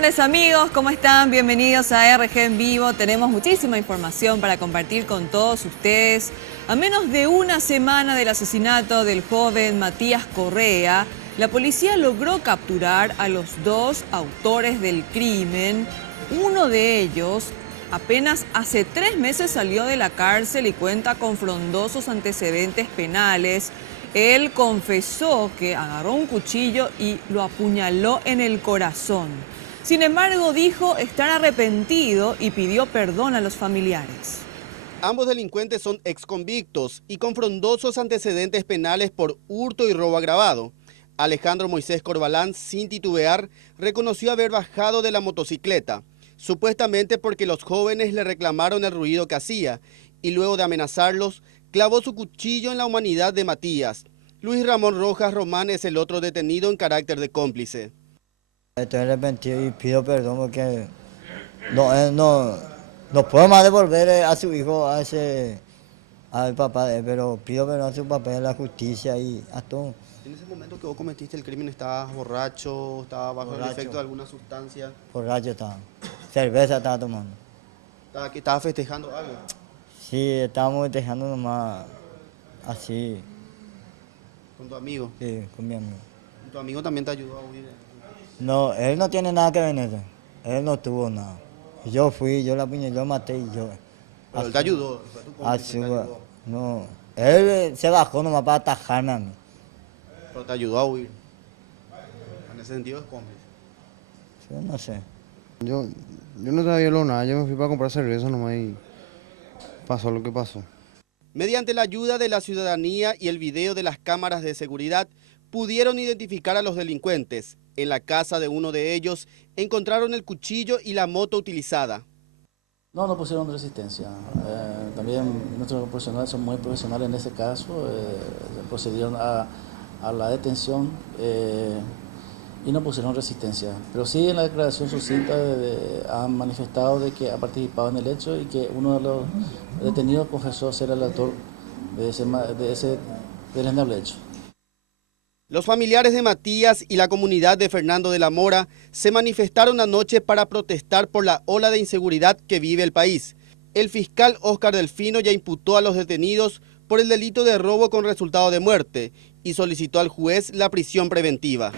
tardes amigos, ¿cómo están? Bienvenidos a RG en Vivo. Tenemos muchísima información para compartir con todos ustedes. A menos de una semana del asesinato del joven Matías Correa, la policía logró capturar a los dos autores del crimen. Uno de ellos apenas hace 3 meses salió de la cárcel y cuenta con frondosos antecedentes penales. Él confesó que agarró un cuchillo y lo apuñaló en el corazón. Sin embargo, dijo estar arrepentido y pidió perdón a los familiares. Ambos delincuentes son exconvictos y con frondosos antecedentes penales por hurto y robo agravado. Alejandro Moisés Corbalán, sin titubear, reconoció haber bajado de la motocicleta, supuestamente porque los jóvenes le reclamaron el ruido que hacía, y luego de amenazarlos, clavó su cuchillo en la humanidad de Matías. Luis Ramón Rojas Román es el otro detenido en carácter de cómplice. Estoy arrepentido y pido perdón porque no puedo más devolver a su hijo, al papá de él, pero pido perdón a su papá, a la justicia y a todo. En ese momento que vos cometiste el crimen, ¿estabas borracho? ¿Estabas bajo el efecto de alguna sustancia? Borracho estaba, cerveza estaba tomando. ¿Estabas festejando algo? Sí, estábamos festejando nomás así. ¿Con tu amigo? Sí, con mi amigo. ¿Tu amigo también te ayudó a huir? No, él no tiene nada que ver en eso, él no tuvo nada. Yo fui, yo la apuñalé, yo maté y yo... Pero él te ayudó, fue tu cómplice, te ayudó. No, él se bajó nomás para atajarme a mí. Pero te ayudó a huir. En ese sentido es cómplice. Yo no sé. Yo no sabía nada, yo me fui para comprar cerveza nomás y pasó lo que pasó. Mediante la ayuda de la ciudadanía y el video de las cámaras de seguridad, pudieron identificar a los delincuentes. En la casa de uno de ellos encontraron el cuchillo y la moto utilizada. No pusieron resistencia. También nuestros profesionales son muy profesionales en ese caso. Procedieron a la detención y no pusieron resistencia. Pero sí en la declaración sucinta han manifestado de que ha participado en el hecho y que uno de los detenidos confesó ser el autor de ese deleznable hecho. Los familiares de Matías y la comunidad de Fernando de la Mora se manifestaron anoche para protestar por la ola de inseguridad que vive el país. El fiscal Óscar Delfino ya imputó a los detenidos por el delito de robo con resultado de muerte y solicitó al juez la prisión preventiva.